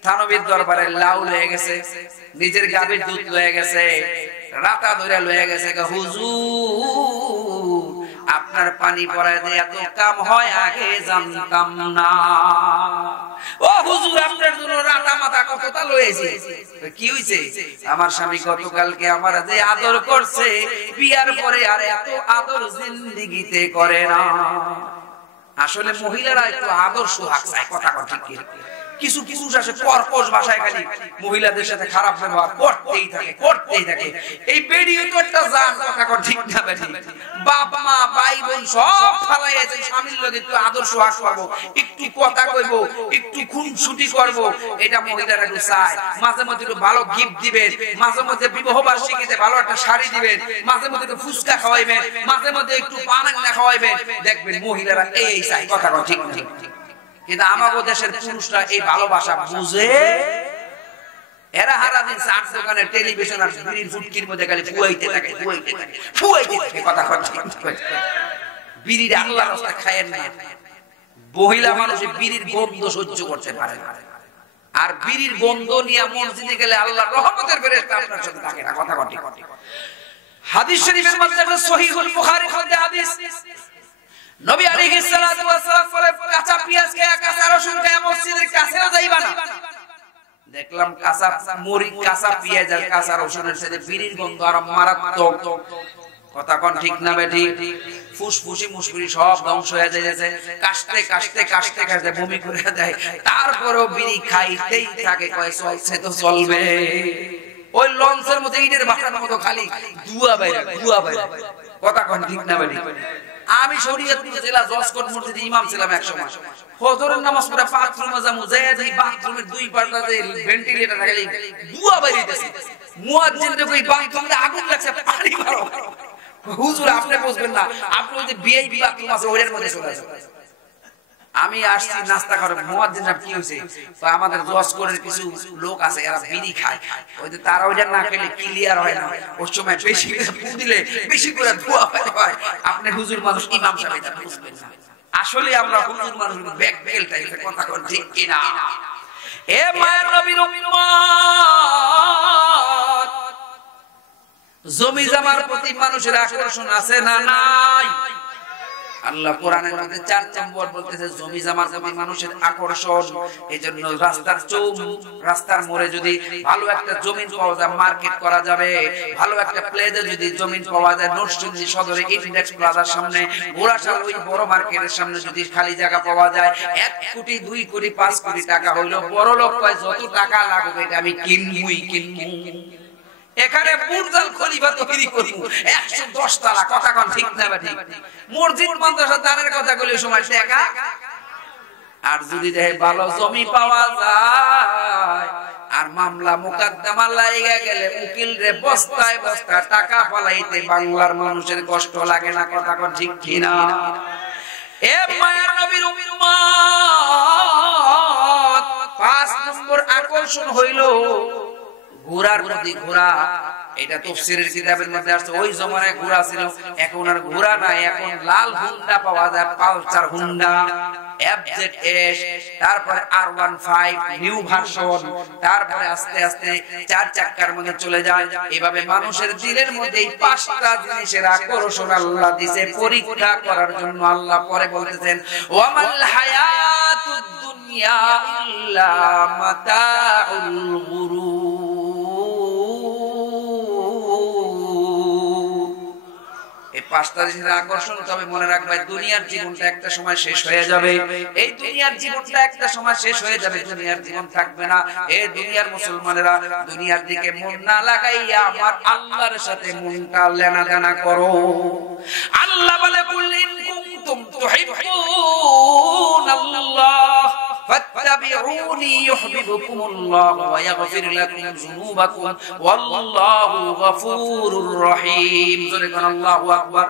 থানবীর দরবারে লাউ লয়ে গেছে, নিজের গাভীর দুধ লয়ে গেছে, রাতা ধরে লয়ে গেছে, হুজুর আপনার পানি পড়ায় যে এত কাম হয় আগে জানতাম না। ও হুজুর আপনার জন্য রাতা মাথা কতটা লয়েছি। কি হইছে? আমার স্বামী গতকালকে আমার যে আদর করছে, বিয়ার পরে আর এত আদর জিন্দেগিতে করে না। আসলে মহিলারা একটু আদর্শ হাক চায়, কথা কথা ঠিক। কিছু পুরুষ আছে কর্কশ ভাষায় খালি মহিলাদের সাথে খারাপ ব্যবহার করতেই থাকে। এই বেরিয়ে তো একটা জান, কথা কথা ঠিক না বেটি। বাপ মা ভাই বোন সব ফালাইছে, স্বামীর লগে একটু আদর্শ হাক করবো, একটু কথা কইবো, একটু খুনসুটি করবো, এটা মহিলারা একটু চায়। মাঝে মধ্যে একটু ভালো গিফট দিবেন, মাঝে মধ্যে বিবাহ বার্ষিকীতে ভালো একটা শাড়ি দিবেন, মাঝে মধ্যে একটু ফুচকা খাওয়াইবেন, মাঝে মধ্যে একটু পানান্না খাওয়াইবেন, দেখবেন মহিলারা এই চাই, কথা কথা ঠিক ঠিক। কিন্তু আমাদের দেশের পুরুষরা এই ভালোবাসা বুঝে, এরা সারাদিন চার দোকানে টেলিভিশন আর বিড়ির ফুটকির মধ্যে খালি ফুয়াইতে থাকে, কথা কথা। বিড়ির আল্লাহর রাস্তায় খায়েন না। মহিলা মানুষ বিড়ির গন্ধ সহ্য করতে পারে না, আর বিড়ির গন্ধ নিয়ে মসজিদে গেলে আল্লাহর রহমতের ফেরেশতা আপনার সাথে থাকে না, কথা কথা। হাদিস শরীফের মধ্যে সহিহুল বুখারীর মধ্যে হাদিস, নবী আলাইহিস সালাতু ওয়াস সালাম বলে, কাঁচা পেঁয়াজ খায়া কাঁচা রসুন খায়া মসজিদের কাছেও যাইবা না। দেখলাম কাঁচা মরিচ, কাঁচা পেঁয়াজ আর কাঁচা রসুনের সাথে বিড়ির গন্ধ আর মারাত্মক, কথা কোন ঠিক না বেটি? ফুসফুসি মুশকুরি সব ধ্বংস হয়ে যাচ্ছে, কাশতে বমি করে দেয়, তারপরেও বিড়ি খাইতেই থাকে, কয় চলছে তো চলবে। ওই লঞ্চের মধ্যে ইটের ভাটার মতো খালি ধোঁয়া বাইরে, কথা কোন ঠিক না বেটি? আমি শরীয়তপুর জেলা জজকোট মসজিদে ইমাম ছিলাম এক সময়। ফজরের নামাজ পড়ে বাথরুমে যামু, যায় দেখি বাথরুমের দুই পাল্লাতে ভেন্টিলেটর লাগাই ধোঁয়া বাইরেছে। মুয়াজ্জিন রে কই বাথরুমে আগুন লাগছে, পানি মারো। হুজুর আপনি বুঝবেন না, আপনি ওই যে ভিআইপি বাথরুম আছে ওইটার মধ্যে চলে আসেন। আমি আসছি নাস্তা করে, মুয়াজ্জিন সাহেব কি হইছে? তো আমাদের জজকোটের কিছু লোক আছে, এরা বিড়ি খায়, ওই যে তারা ওইটা না খেলে ক্লিয়ার হয় না, ওই সময় বেশি করে ফু দিলে বেশি করে ধোঁয়া হয়। আপনি হুজুর মানুষ, ইমাম সাহেব এটা বুঝবেন না। আসলে আমরা হুজুর মানুষ ব্যাক বেল টাইপের, কথা কোন ঠিক কি না? এ মায়ের নবীর উম্মত, জমি জমার প্রতি মানুষের আকর্ষণ আছে না নাই? আল্লাহ কোরআনের মধ্যে 4 নম্বর বলতেছে জমি জমার প্রতি মানুষের আকর্ষণ। এজন্য রাস্তার মোড়ে যদি ভালো একটা জমি পাওয়া যায়, মার্কেট করা যাবে, ভালো একটা প্লেসে যদি জমি পাওয়া যায়, নরসিংদী সদরে ইন্ডেক্স প্লাজার সামনে, ঘোড়াশাল ওই বড় মার্কেটের সামনে যদি খালি জায়গা পাওয়া যায়, 1 কোটি 2 কোটি 5 কোটি টাকা হইলো, বড় লোক কয় যত টাকা লাগবে এটা আমি কিনবই। এখানে বুর্জাল খলিফা তৈরি করব 110 তলা, কথা কোন ঠিক না বেটি? মসজিদ মাদ্রাসা দানের কথা কইলে সময় টাকা, আর যদি দেখে ভালো জমি পাওয়া যায় আর মামলা মোকদ্দমা লাগা গেলে উকিল রে বস্তায় বস্তা টাকা ফলাইতে বাংলার মানুষের কষ্ট লাগে না, কথা কোন ঠিক কি না? এ মায়ের নবীর উম্মত, 5 নম্বর আকর্ষণ হইল ঘোড়ার প্রতি। ঘোড়া এটা তাফসীরের কিতাবের মধ্যে আছে, ওই জমানায় ঘোড়া ছিল, এখন আর ঘোড়া নাই, এখন লাল হুন্ডা পাওয়া যায়, পালসার হুন্ডা, FZS, তারপরে R15 নিউ ভার্সন, তারপরে আস্তে আস্তে 4 চাকার মধ্যে চলে যায়। এভাবে মানুষের দিলের মধ্যে এই 5টা জিনিসের আকর্ষণ আল্লাহ দিয়েছে পরীক্ষা করার জন্য। আল্লাহ পরে বলতেছেন, ওয়ামাল হায়াতুদ দুনিয়া ইল্লা মাতাউল গুরুর। এই 5টা জিনিসের আকর্ষণ, তবে মনে রাখবে দুনিয়ার জীবনটা একটা সময় শেষ হয়ে যাবে। এই দুনিয়ার জীবনটা একটা সময় শেষ হয়ে যাবে, দুনিয়ার জীবন থাকবে না। এই দুনিয়ার মুসলমানেরা দুনিয়ার দিকে মন না লাগাইয়া আমার আল্লাহর সাথে মনটা লেনাদেনা করো। আল্লাহ বলে, কুল ইন কুনতুম তুহিব্বুনাল্লাহ ফাত্তাবিউনি ইউহিব্বুকুমুল্লাহ ওয়া ইয়াগফির লাকুম যুনুবাকুম ওয়াল্লাহু গফুরুর রহিম। জোরে কোন আল্লাহু আকবার।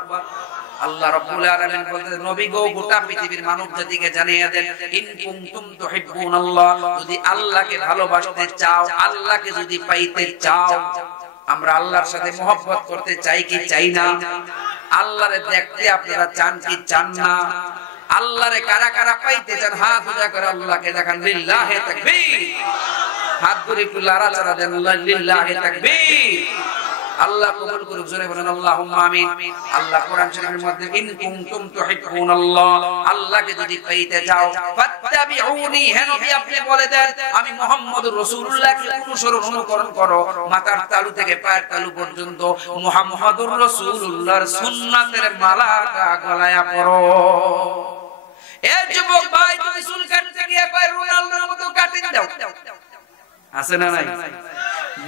আল্লাহ রাব্বুল আলামিন বলতেন, নবী গো গোটা পৃথিবীর মানব জাতিকে জানিয়ে দেন, ইন কুনতুম তুহিব্বুনাল্লাহ, যদি আল্লাহকে ভালোবাসতে চাও, আল্লাহকে যদি পাইতে চাও। আমরা আল্লাহর সাথে মহব্বত করতে চাই কি চাই না? আল্লাহরে দেখতে আপনারা চান কি চান না? আল্লাহরে কারা কারা পাইতে চান হাত উঁচা করে আল্লাহকে দেখান, লিল্লাহি তাকবীর। হাত ধরে একটু লাড়াচাড়া দেন, লিল্লাহি তাকবীর। আল্লাহ কবুল করুক, জোরে বলেন আল্লাহুম্মা আমিন। আল্লাহ কোরআন শরীফের মধ্যে, ইন কুনতুম তুহিব্বুনাল্লাহ, আল্লাহকে যদি পাইতে চাও, ফাত্তাবিউনি, হে নবী আপনি বলে দেন আমি মুহাম্মদুর রাসূলুল্লাহকে অনুসরণ করো, মাথার তালু থেকে পায়ের তালু পর্যন্ত মুহাম্মদুর রাসূলুল্লাহর সুন্নাতের মালাটা গলায়া পরো। কাটিং দাও, আছে না নাই?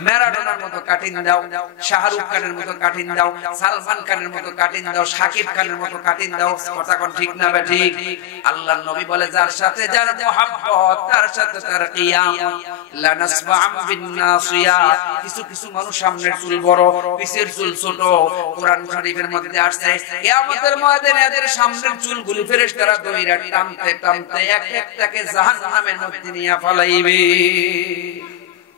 ম্যারাডোনার মতো কাটিং দাও, শাহরুখ খানের মতো কাটিং দাও, সালমান খানের মতো কাটিং দাও, শাকিব খানের মতো কাটিং দাও। কথা কোন ঠিক না ঠিক? আল্লাহর নবী বলে যার সাথে যার মুহাব্বত তার সাথে তার কিয়ামত। লা নাসফা'আম বিন নাসিয়া। কিছু কিছু মানুষ সামনের চুল বড়, পিছের চুল ছোট। কোরআন শরীফের মধ্যে আসছে কিয়ামতের ময়দানে এদের সামনের চুলগুলি ফেরেশতারা দইরা টানতে টানতে এক একটাকে জাহান্নামের মধ্যে নিয়ে ফেলাইবে।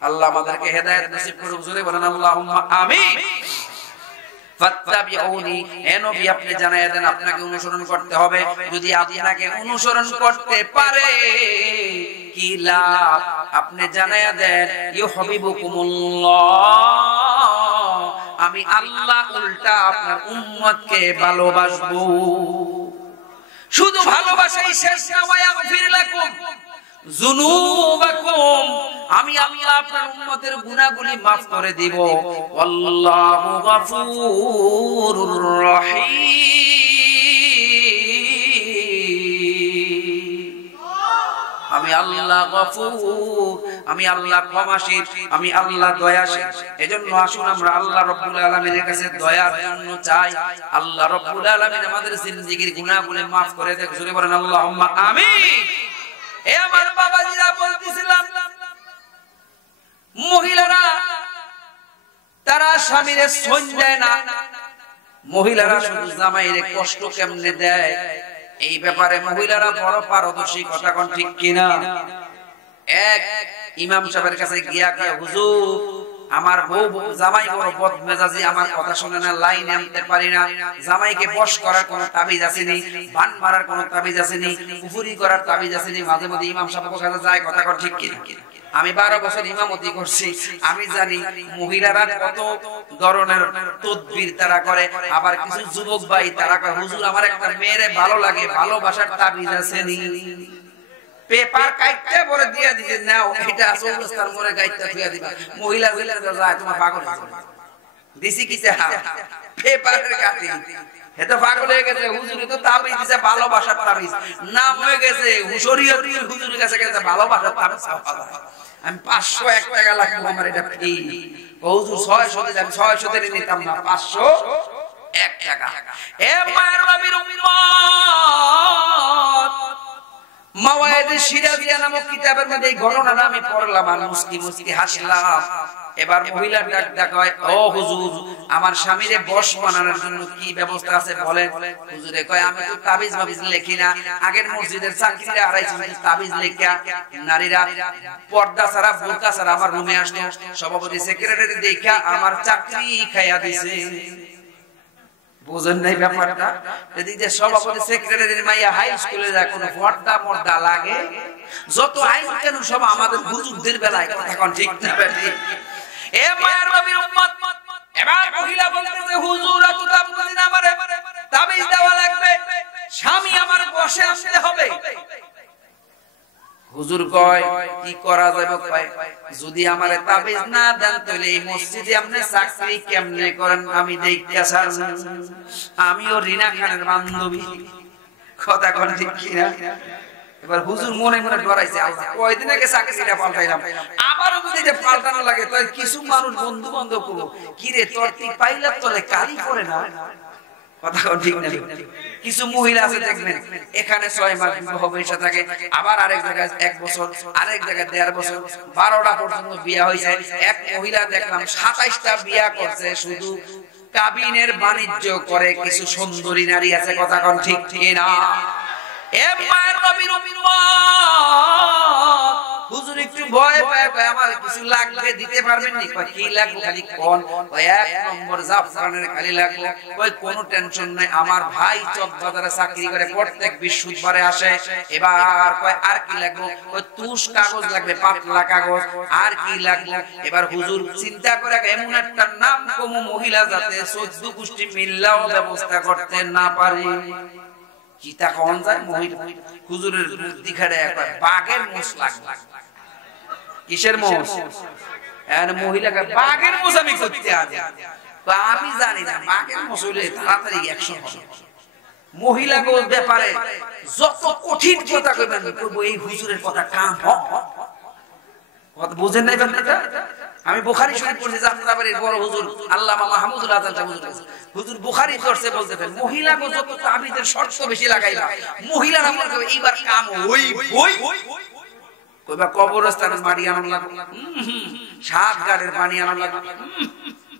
আল্লাহ আমাদেরকে হেদায়েত নসিব করুক, জোরে বলেন আল্লাহুম্মা আমিন। ফাত্তাবিউনি, হে নবী আপনি জানায়া দেন আপনাকে অনুসরণ করতে হবে। যদি আপনাকে অনুসরণ করতে পারে কি লাভ, আপনি জানায়া দেন ইউহিবুকুমুল্লাহ, আমি আল্লাহ উল্টা আপনার উম্মতকে ভালোবাসবো। শুধু ভালোবাসাই শেষ না, ওয়া ইয়াগফির লাকুম যুনুবাকুম, আমি আল্লাহ আপনার উম্মতের গুনাহগুলি maaf করে দিব। আল্লাহু গফুরুর রহিম, আমি আল্লাহ গফুর, আমি আল্লাহ ক্ষমাশীল, আমি আল্লাহ দয়াশীল। এজন্য আসুন আমরা আল্লাহ রাব্বুল আলামিনের কাছে দয়ার জন্য চাই। আল্লাহ রাব্বুল আলামিন আমাদের জিন্দেগীর গুনাহগুলি maaf করে দেন, জোরে বলেন আল্লাহুম্মা আমিন। এ আমার বাবাজিরা বলতেছিলাম, মহিলারা তারা স্বামীরে সহ্য দেয় না, মহিলারা শুধু জামাইরে কষ্ট কেমনে দেয় এই ব্যাপারে মহিলারা বড় পারদর্শী। কথা কোন ঠিক কিনা? এক ইমাম সাহেবের কাছে গিয়া কয়, হুজুর আমার বউ জামাই বড় বদমেজাজি, আমার কথা শুনে না, লাইন আনতে পারি না। জামাইকে বশ করার কোন তাবিজ আসেনি, বান মারার কোন তাবিজ আসেনি, কুফরি করার তাবিজ আসেনি। মাঝে মাঝে ইমাম সাহেবের কাছে যায়, কথা কোন ঠিক কিনা? আমি 12 বছর ইমামতি করছি, আমি জানি মহিলারা কত ধরনের তদবির তারা করে। আবার কিছু যুবক ভাই তারা কয়, হুজুর আমার একটা মেয়েরে ভালো লাগে, ভালোবাসার তাবিজ আসেনি, পেপার কাইটটা পরে দিয়ে দিতে নাও, এটা চৌরাস্তার মোড়ে গাইটটা থুইয়া দিবা। মহিলা গেলে যায় তোমার পাগল দিছি কিছে পেপারের কাটি, এত পাগল হয়ে গেছে। হুজুরে তো তাবিজ দিছে ভালোবাসার তাবিজ, নাম হয়ে গেছে শরীয়তের হুজুরের কাছে গেছে ভালোবাসার তাবিজ। আমি 501 টাকা লাগবে আমার এটা ফ্রি। হুজুর 600 দিলে আমি 600 তে নিতাম না, 501 টাকা। এ মায়ের নবীর উম্মত, মাওয়ায়েদে সিরাজিয়া নামক কিতাবের মধ্যে এই ঘটনাটা আমি পড়লাম আর মুস্কি মুস্কি হাসলাম। এবার মহিলা ডাক ডাক হয়, ও হুজুর আমার স্বামীরে বশ বানানোর জন্য কি ব্যবস্থা আছে বলেন। হুজুরে কয়, আমি তো তাবিজ মাবিজ লেখি না, আগের মসজিদের চাকরিরা আড়াইছি তাবিজ লেখা নারীরা পর্দা ছাড়া বোরকা ছাড়া আমার রুমে আসতো, সভাপতি সেক্রেটারি দেখা আমার চাকরি খাইয়া দিছে। বুঝেন নাই ব্যাপারটা? এদিকে সভাপতি সেক্রেটারির মাইয়া হাই স্কুলে যায়, কোনো পর্দা মর্দা লাগে? যত আইন কেন সব আমাদের হুজুরদের বেলায়, কথা কোন ঠিক না বেটি? এ মায়ের নবীর উম্মত, এবার মহিলা বলতেছে, হুজুর এত দাম দিন আমারে তাবিজ দেওয়া লাগবে, স্বামী আমার বসে আসতে হবে। হুজুর কয়, কি করা যাবে? কয়, যদি আমারে তাবিজ না দেন তাহলে এই মসজিদে আপনি চাকরি কেমনে করেন আমি দেখিয়া ছাড়ব। আমিও রিনা খানের বান্ধবী, কথা কোন ঠিক কিনা? এবার হুজুর মনে মনে ডরাইছে, কয়দিন আগে চাকরিটা পাল্টাইলাম, আবারও যদি এটা পাল্টানো লাগে তাহলে কিছু মানুষ বন্ধু বান্ধব করবো, কি রে তোর তুই পাইলা তোলে কালি করে না, কথা ঠিক না? কিছু মহিলা আছে দেখবেন এখানে 6 মাস বিবাহ বয়সে থাকে, আবার আরেক জায়গায় 1 বছর, আরেক জায়গায় 1.5 বছর, 12টা পর্যন্ত বিয়ে হয়েছে। এক মহিলা দেখলাম 27টা বিয়ে করছে, শুধু কাবিনের বাণিজ্য করে। কিছু সুন্দরী নারী আছে, কথা কোন ঠিক কিনা? এ মায়ের নবীর উম্মত, হুজুর একটু ভয় পায়, আমার কিছু লাগবে দিতে পারবেন নি? কয়, কি লাগবে খালি কোন? কয়, 1 নম্বর জাফরানের খালি লাগবে। কয়, কোনো টেনশন নাই, আমার ভাই চকবাজারে চাকরি করে, প্রত্যেক বৃহস্পতিবারে আসে। এবার কয়, আর কি লাগবে? কয়, তুষ কাগজ লাগবে, পাতলা কাগজ। আর কি লাগবে? এবার হুজুর চিন্তা করে এমন একটা নাম কোন মহিলা যাতে 14 গোষ্ঠী মিল্লাও ব্যবস্থা করতে না পারে। কিতা কোন যায় মহিলা? হুজুরের বুদ্ধি খাড়ে একবার বাঘের মোষ লাগবে। কিসের মোষ? আর মহিলাকে বাঘের মোষ আমি করতে আছি, আমি জানি না বাঘের মোষ হইলে তাড়াতাড়ি 100 হবে। মহিলাকে ব্যাপারে যত কঠিন কথা কইবেন, কইবো এই হুজুরের কথা কাম কথা বুঝেন নাই ব্যাপারটা? আমি বুখারী শরীফ পড়ছি, জাফরাবাড়ির বড় হুজুর আল্লামা মাহমুদুল আজান হুজুর বুখারী দর্শে বলতেছেন, মহিলা গো যত তাবিদের শর্ত বেশি লাগাইলা, মহিলারা মনে করে এইবার কাম হই হই, কইবা কবরস্থানে মাটি আনন লাগবে, সাত গাড়ির পানি আনন লাগবে,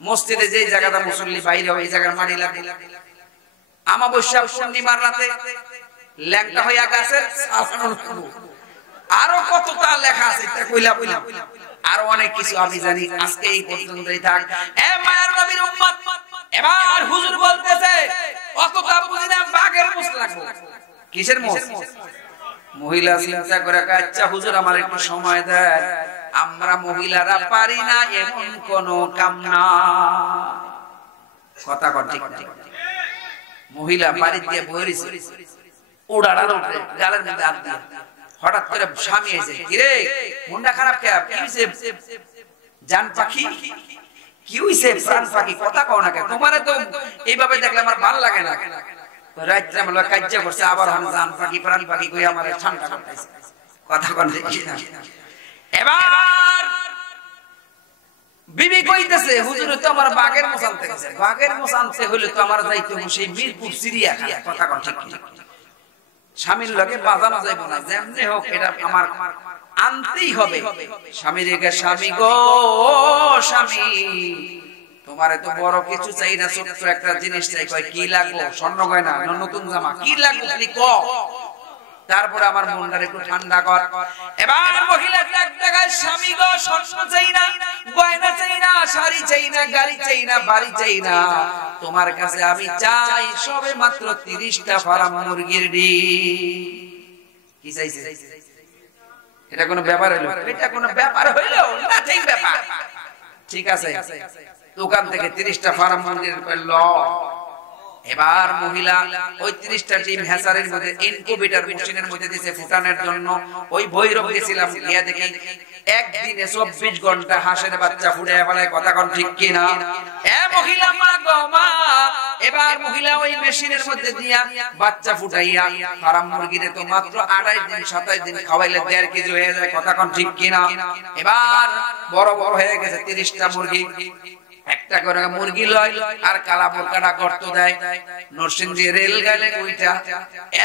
মসজিদে যেই জায়গাটা মুসল্লি বাইরে হয় এই জায়গার মাটি লাগবে, আমাবস্যা পূর্ণিমার রাতে ল্যাংটা হইয়া গাছের সাজানো লাগবে, আরো কতটা লেখা আছে তা কইলাম, আরো অনেক কিছু আমি জানি। আজকে এই পর্যন্তই থাক। এ মায়ের নবীর উম্মত, এবার হুজুর বলতেছে অতটা বুঝি না, বাঘের মুস লাগবে। কিসের মুস? মহিলা চিন্তা করে, আচ্ছা হুজুর আমার একটু সময় দেন, আমরা মহিলারা পারি না এমন কোন কাম না। কথা কর ঠিক ঠিক। মহিলা বাড়ি দিয়ে বইরিছে, ওড়াড়ার উপরে গালের মধ্যে হাত দিয়ে, হঠাৎ করে স্বামী এসে, কিরে মনটা খারাপ কে? কি হইছে জান পাখি? কি হইছে প্রাণ পাখি? কথা কও না কেন? তোমারে তো এইভাবে দেখলে আমার ভালো লাগে না। রাত্রে আমরা কাজ্জা করছে, আবার আমি জান পাখি প্রাণ পাখি কই আমারে ঠান্ডা করতেছে। কথা কোন ঠিক না? এবার বিবি কইতেছে, হুজুর তো আমার বাঘের মোষ আনতে গেছে, বাঘের মোষ আনতে হইলে তো আমার যাইতে হবে সেই মিরপুর চিড়িয়াখানা। কথা কোন ঠিক না? স্বামীর লগে বাজানো যাইব না, যেমনি হোক এটা আমার আনতেই হবে। স্বামীর রেগে, স্বামী গো স্বামী, তোমারে তো বড় কিছু চাই না, ছোট্ট একটা জিনিস চাই। কয় কি লাগবে? স্বর্ণ গয়না, নতুন জামা, কি লাগবে খালি ক, তারপরে আমার মনটা একটু ঠান্ডা কর। এবার মহিলা এক টাকায়, স্বামী গো স্বর্ণ চাই না, গয়না চাই না, শাড়ি চাই না, গাড়ি চাই না, বাড়ি চাই না, তোমার কাছে আমি চাই সবে মাত্র 30টা ফার্ম মুরগির ডিম। কি চাইছে? এটা কোনো ব্যাপার হইলো? এটা কোনো ব্যাপার হইলো না? ঠিক ব্যাপার। ঠিক আছে, দোকান থেকে 30টা ফার্ম মুরগির ল। এবার মহিলা ওই 30টা ডিম হ্যাচারের মধ্যে ইনকিউবেটর মেশিনের মধ্যে দিয়েছে ফুটানোর জন্য। ওই ভৈরব গেছিলাম, গিয়া দেখি একদিনে 24 ঘন্টা হাঁসের বাচ্চা ফুটে ফেলায়। কথা কোন ঠিক কিনা? এ মহিলা মা গো মা, এবার মহিলা ওই মেশিনের মধ্যে দিয়া বাচ্চা ফুটাইয়া ফার্ম মুরগিরে তো মাত্র 28 দিন 27 দিন খাওয়াইলে 1.5 কেজি হয়ে যায়। কথা কোন ঠিক কিনা? এবার বড় বড় হয়ে গেছে 30টা মুরগি। একটা করে মুরগি লয় আর কালা বোরকাটা গর্ত দেয়, নরসিংদী রেল গেলে ওইটা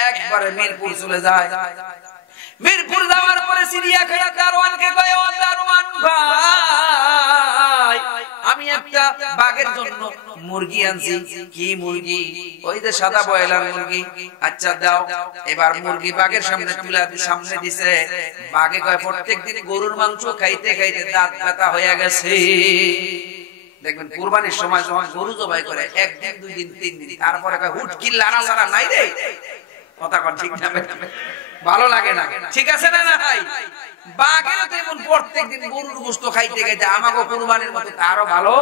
একবারে মিরপুর চলে যায়। মিরপুর যাওয়ার পরে চিড়িয়াখানা দারোয়ানকে কয়, ও দারোয়ান ভাই, আমি একটা বাঘের জন্য মুরগি আনছি। কি মুরগি? ওই যে সাদা ব্রয়লার মুরগি। আচ্ছা দাও। এবার মুরগি বাঘের সামনে তুলে সামনে দিছে। বাঘে কয়, প্রত্যেকদিন গরুর মাংস খাইতে খাইতে দাঁত ব্যথা হয়ে গেছে। দেখবেন কুরবানির সময় যখন গরু জবাই করে, একদিন 2 দিন 3 দিন, তারপরে কয় হুটকি লাড়া ছাড়া নাই রে। কথা কোন ঠিক না? ভালো লাগে না? ঠিক আছে না ভাই? বাঘের তেমন প্রত্যেকদিন গরুর গোশত খাইতে খাইতে আমাকে কুরবানির মতো তারও ভালো।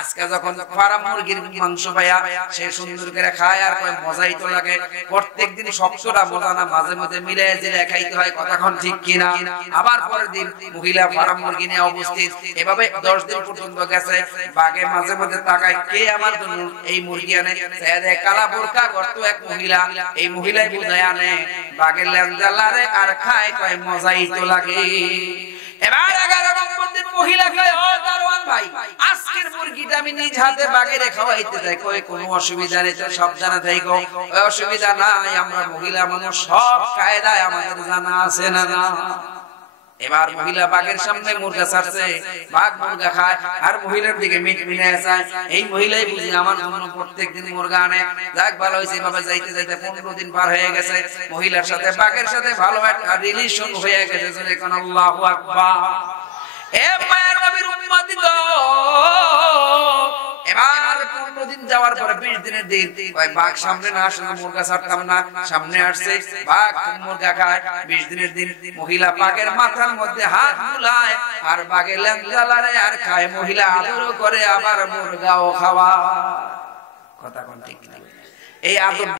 আজকে যখন ফার্ম মুরগির মাংস পায়া সে সুন্দর করে খায় আর কয় মজাই তো লাগে। প্রত্যেকদিন সবটা মজা না, মাঝে মাঝে মিলাই জিলে খাইতে হয়। কথা কোন ঠিক কিনা? আবার পরের দিন মহিলা ফার্ম মুরগি নিয়ে উপস্থিত। এভাবে 10 দিন পর্যন্ত গেছে। বাঘে মাঝে মাঝে তাকায়, কে আমার জন্য এই মুরগি আনে? কালা বোরকা গর্ত এক মহিলা, এই মহিলাই বুঝায় আনে। বাঘের লেন্দা লারে আর খায়, কয় মজাই তো লাগে। এবার 11 নম্বর দিন মহিলা কয়, ও দারোয়ান ভাই, আজকের মুরগিটা আমি নিজ হাতে বাঘেরে খাওয়াইতে যাই। কয় কোনো অসুবিধা নেই, তো সাবধানে থাকো। ওই অসুবিধা নাই, আমরা মহিলা মানুষ, সব কায়দায় আমাদের জানা আছে না না। এবার মহিলা বাঘের সামনে মুরগা ছাড়ছে, বাঘ মুরগা খায় আর মহিলার দিকে মিট মিলে যায়। এই মহিলাই বুঝি আমার জন্য প্রত্যেকদিন মুরগা আনে। যাক ভালো হয়েছে, এভাবে যাইতে যাইতে 15 দিন পার হয়ে গেছে। মহিলার সাথে বাঘের সাথে ভালো একটা রিলেশন হয়ে গেছে। যেখানে আল্লাহু আকবার। এ মায়ের নবীর উম্মতি গো, এবার 15 দিন যাওয়ার পরে 20 দিনের দিন ওই বাঘ সামনে না আসলে মুরগা ছাড়তাম না, সামনে আসছে বাঘ মুরগা খায়। 20 দিনের দিন মহিলা বাঘের মাথার মধ্যে হাত বুলায় আর বাঘের লেন্দা লাড়ে আর খায়। মহিলা আদর করে আবার মুরগাও খাওয়া। কথা কোন ঠিক না? এই আদর